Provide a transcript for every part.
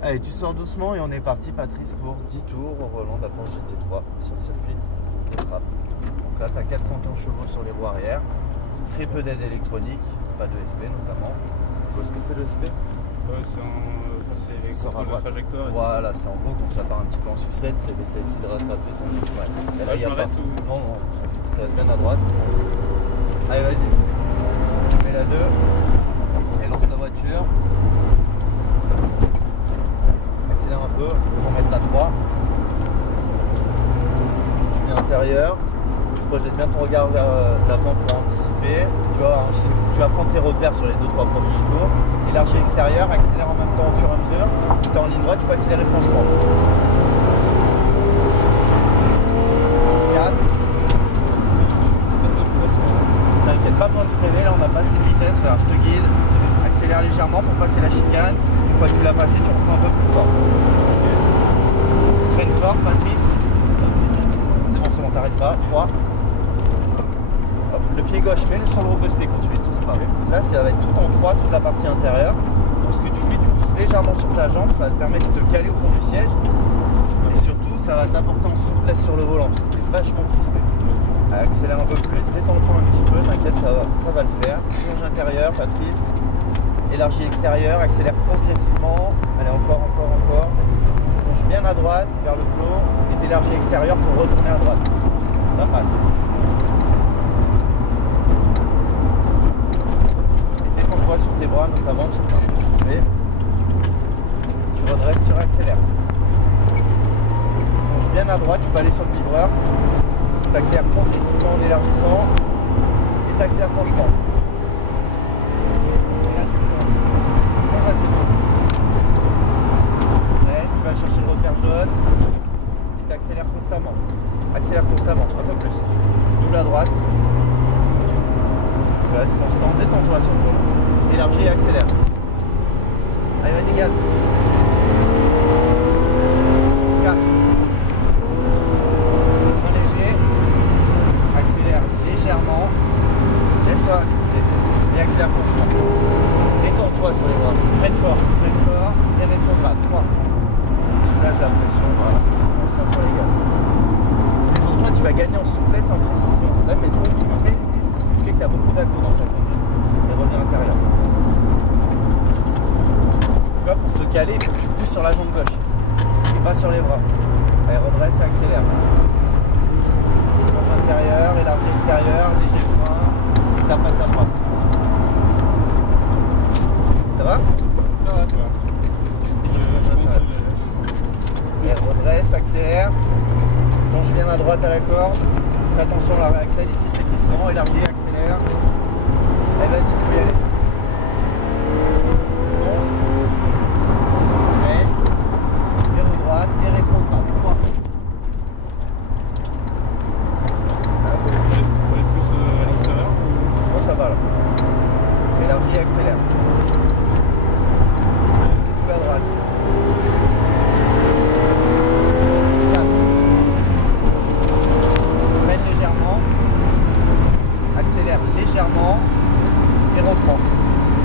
Allez, tu sors doucement et on est parti, Patrice, pour 10 tours au volant de la Porsche GT3 sur le circuit de Trappes. Donc là, tu as 415 chevaux sur les roues arrière, très peu d'aide électronique, pas de SP notamment. Tu vois ce que c'est le SP? Ouais, c'est les contrôles de trajectoire. Voilà, c'est en gros quand ça part un petit peu en sucette, ça essaie de rattraper ton. Ouais. Et là, je m'arrête ou... Non, non, tu restes bien à droite. Allez, vas-y. Tu mets la 2 et lance la voiture. Accélère un peu pour mettre la 3. Tu mets intérieur. Tu projettes bien ton regard vers l'avant pour anticiper. Tu vas prendre tes repères sur les 2-3 premiers tours. Élargir extérieur, accélère en même temps au fur et à mesure. Tu es en ligne droite, tu peux accélérer franchement. 4. T'inquiète, pas besoin de freiner, là on a passé de vitesse, alors je te guide. Accélère légèrement pour passer la chicane. Une fois que tu l'as passé, tu reprends un peu plus fort. Freine fort, Patrice. C'est bon, t'arrêtes pas. 3. Hop, le pied gauche, mets-le sur le repose-pied quand tu l'utilises pas. Là, ça va être tout en 3, toute la partie intérieure. Donc ce que tu fais, tu pousses légèrement sur ta jambe, ça va te permettre de te caler au fond du siège. Et surtout, ça va t'apporter en souplesse sur le volant, parce que tu es vachement crispé. Accélère un peu plus, détends-toi un petit peu, t'inquiète, ça va le faire. Plonge intérieur, Patrice. Élargie extérieur, accélère progressivement. Allez, encore. Plonge bien à droite, vers le clos. Et t'élargis extérieur pour retourner à droite. Ça passe. Et détends-toi sur tes bras notamment, parce que tu es crispé. Tu redresses, tu réaccélères. Plonge bien à droite, tu peux aller sur le vibreur. Tu accélères progressivement en élargissant. Et tu accélères franchement. Tu vas chercher le repère jaune et tu accélères constamment. Un peu plus. Double à droite. Tu restes constant, détends-toi sur le volant. Élargis et accélère. Allez, vas-y, gaz. 4. Moins léger. Accélère légèrement. Laisse-toi et accélère franchement. Détends-toi sur les bras. Freine fort et rétrograde. 3. Soulage la pression, voilà. Constant sur les gars. Détends-toi, tu vas gagner en souplesse, en précision. Là, tu es trop crispé, ce qui fait que tu as beaucoup d'actes dans ta conduite. Et reviens intérieur. Tu vois, pour te caler, il faut que tu pousses sur la jambe gauche. Et pas sur les bras. Allez, redresse et accélère. Plonge intérieur, élargi extérieur, léger frein. Et ça passe à droite. Ça va? Ça va. Et redresse, accélère. Plonge bien à droite à la corde. Fais attention à la réaccel, ici c'est glissant. Élargis, accélère. Allez, vas-y, tu peux y aller. Bon. Et droite, et rétrograde. 3. Faut aller plus à l'extérieur. Bon, ça va là. Élargis et accélère. Tout à droite. 4. Freine légèrement. Accélère légèrement. Et reprend.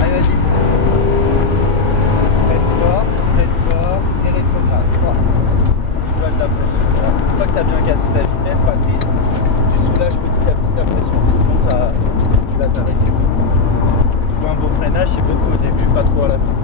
Allez, vas-y. Freine fort. Et rétrograde. 3. Soulage la pression. Une fois que tu as bien cassé ta vitesse, Patrice, tu soulages petit à petit ta pression. Sinon, tu vas t'arrêter. Tu vois, un beau freinage, c'est beaucoup au début, pas trop à la fin.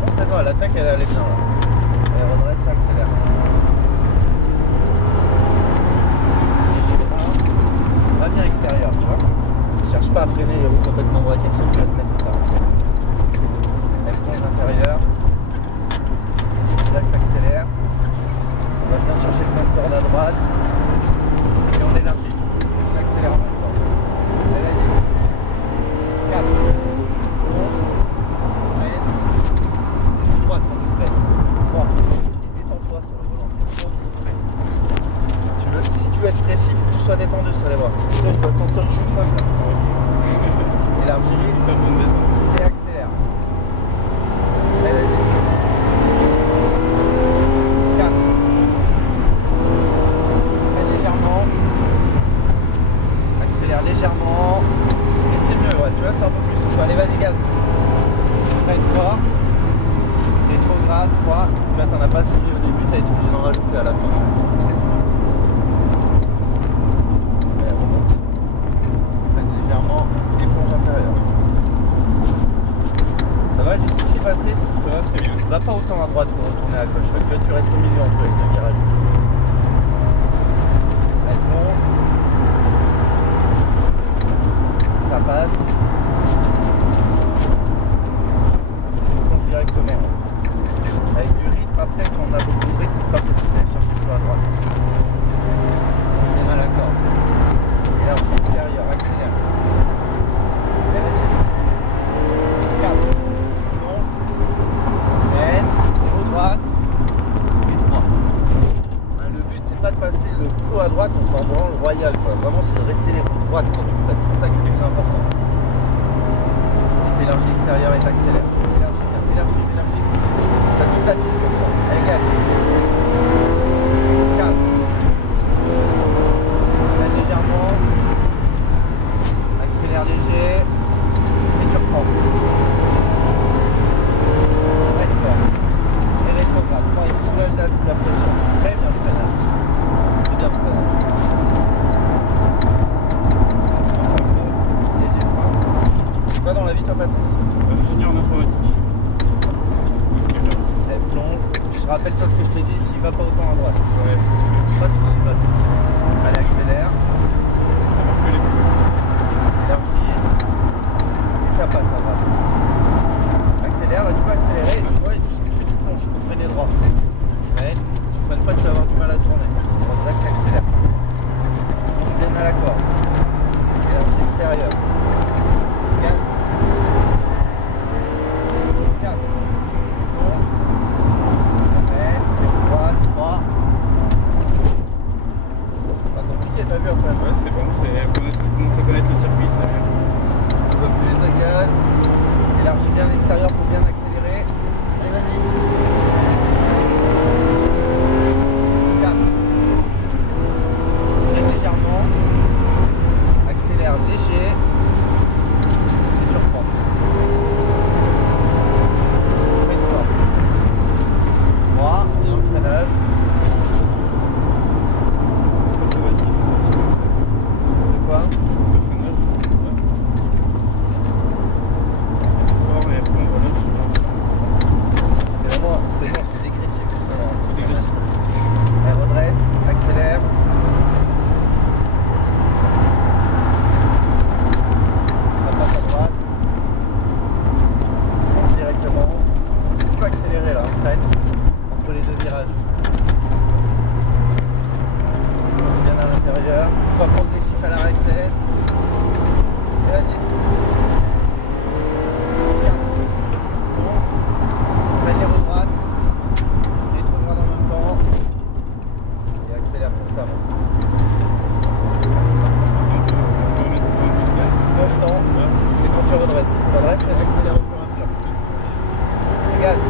Bon, c'est bon, l'attaque elle allait bien là. Elle redresse, ça accélère. Léger frein. Va bien extérieur, tu vois. Cherche pas à freiner les roues complètement braquées, sinon tu vas te mettre au tard. Elle plonge intérieur. Là, t'accélères. On va bien chercher le même corde à droite. Et on élargit. On accélère en même temps. Allez, vas-y. 4. 11. Droite quand tu freines. 3. Et détends-toi sur le volant. Trop crispé. Si tu veux être précis, il faut que tu sois détendu sur les bras. Là, je dois sentir que je suis femme là. Élargis. fort. Rétrograde, 3. Tu vois, t'en as pas assez mis au début, t'as été obligé d'en rajouter à la fin. Et remonte. Freine légèrement. Éponge intérieure. Ça va jusqu'ici, Patrice? Ça va très bien. Va pas autant à droite pour retourner à gauche. Tu vois, tu restes au milieu entre les deux virages. Réponds. Ça passe. Directement. Avec du rythme, après, quand on a beaucoup de rythme, c'est pas possible d'aller chercher sur la droite. On est mal à la corde. Et là, on fait extérieur, accélère. Et vas-y. 4. Non. Freine. Au droite. Et 3. Hein, le but, c'est pas de passer le coup à droite, on s'en branle royal, quoi. Vraiment, c'est de rester les roues droites quand tu freines. C'est ça qui est le plus important. Et t'élargis l'extérieur et t'accélères. Élargis. T'as toute la piste comme ça. Allez, gaz. 4. Freine légèrement. Accélère léger. Et tu reprends. Freine fort. Et rétrograde. 3. Il soulage la pression. Très bien le freinage. C'est bien le freinage. Léger frein. C'est quoi dans la vie, toi, Patrice? Ingénieur en informatique. Rappelle-toi ce que je t'ai dit, s'il va pas autant à droite. Ouais, excusez-moi. Pas de soucis, pas de soucis. Allez, accélère. Ça marque que les coups. Élargis. Et ça passe à droite. Accélère, là tu peux accélérer. Et tu vois, ce que tu fais, tu plonges. Tu peux freiner droit. Ouais. Si tu freines pas, tu vas avoir du mal à tourner. On va c'est accélère. On bien à la corde. Élargis l'extérieur. Gaz. 4. T'as vu après? Ouais, c'est bon, commence à connaître le circuit, c'est bien. Un peu plus de gaz. Élargis bien l'extérieur pour bien accélérer. Allez, vas-y. 4. Freine légèrement. Accélère léger. Et tu reprends. Freine fort. 3. Et dans le freinage. Sois progressif à la accélère. Et vas-y. 4. Bon. Freine les roues droites. Rétrograde en même temps. Et accélère constamment. Constant. C'est quand tu redresses. Tu redresses et accélère au fur et à mesure. Et gaz.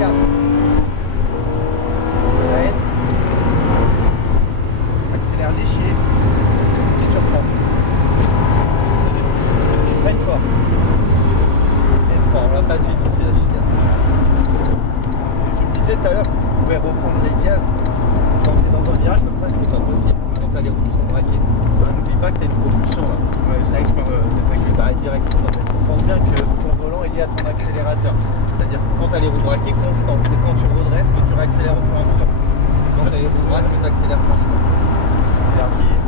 4. Freine. Accélère léger et tu reprends. Freine fort. Et 3, on la passe vite aussi la chicane. Tu me disais tout à l'heure si tu pouvais reprendre les gaz quand tu es dans un virage comme ça, c'est pas possible quand tu as les roues qui sont braquées. N'oublie pas que tu as une propulsion là. Ouais, c'est avec la direction. Tu penses bien que ton volant est lié à ton accélérateur. C'est-à-dire que quand tu as les roues braquées constantes, c'est quand tu redresses que tu réaccélères au fur et à mesure. Quand tu as les roues braquées, tu accélères franchement. Élargis,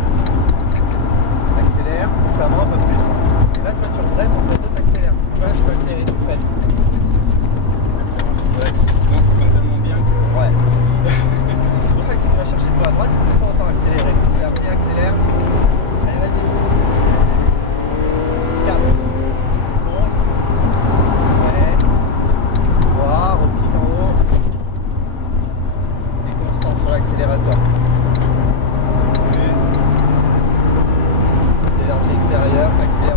accélère, constamment un peu plus. Et là, tu vois, tu redresses, en fait, tu accélères. Tu vois, tu peux accélérer, tu freines. Ouais, non, c'est pas tellement bien que... Ouais. C'est pour ça que si tu vas chercher plus à droite, tu ne peux pas autant accélérer. Tu l'as pris, accélère. Allez, vas-y. 4. Plonge. Freine. 3. Replie en haut. Et constant sur l'accélérateur. Élargis extérieur, accélère.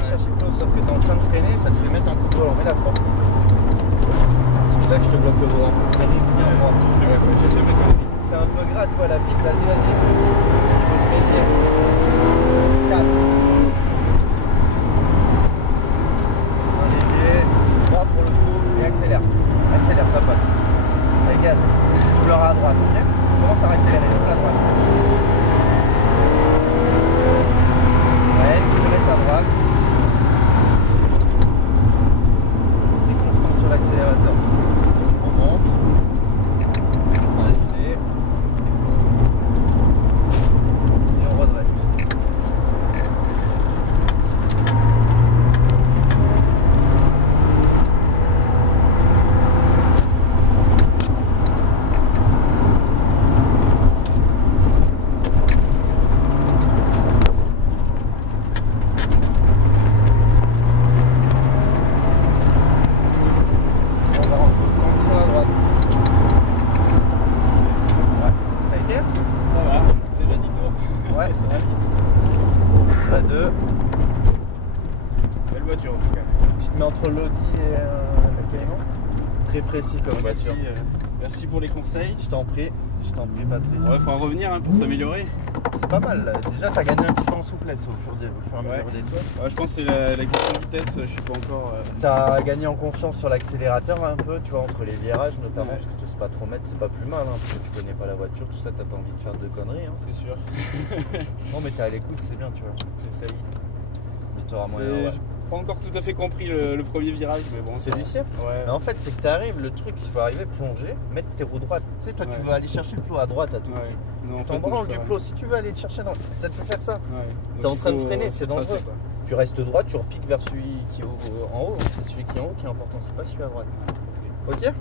aller chercher le plot, sauf que t'es en train de freiner, ça te fait mettre un coup de volant. Mets la 3. C'est pour ça que je te bloque le volant. Freiner bien droit. C'est un peu gras, tu vois, la piste. Vas-y, vas-y. Il faut se méfier. 4. Un léger. 3 pour le coup. Et accélère. Accélère, ça passe. Allez, gaz. Tu doubleras à droite, ok? Commence à accélérer. Double à droite. Ouais, tu te laisses à droite. T'es constant sur l'accélérateur. On monte. Allez. Et on redresse. Entre l'Audi et la Cayman. Très précis comme voiture. Merci pour les conseils. Je t'en prie, Patrice. Ouais, faut en revenir pour s'améliorer. C'est pas mal. Là. Déjà, t'as gagné un petit peu en souplesse au fur et à mesure des tours. Ouais, je pense que c'est la question de vitesse, je suis pas encore. T'as gagné en confiance sur l'accélérateur un peu, tu vois, entre les virages notamment, parce que tu sais pas trop mettre, c'est pas plus mal, hein, parce que tu connais pas la voiture, tout ça, t'as pas envie de faire de conneries. Hein. C'est sûr. Non, mais t'es à l'écoute, c'est bien, tu vois. J'essaye. Mais t'auras moyen. Ouais. Pas encore tout à fait compris le premier virage, mais bon. Celui-ci. Ouais. Mais en fait, c'est que t'arrives, le truc, il faut arriver, plonger, mettre tes roues droites. Tu sais, toi, tu veux aller chercher le plot à droite à tout prix. Tu t'en branles du plot. Si tu veux aller le chercher, ça te fait faire ça. T'es en train de freiner, c'est dangereux. Tu restes droit, tu repiques vers celui qui est en haut. C'est celui qui est en haut qui est important, c'est pas celui à droite. Ok.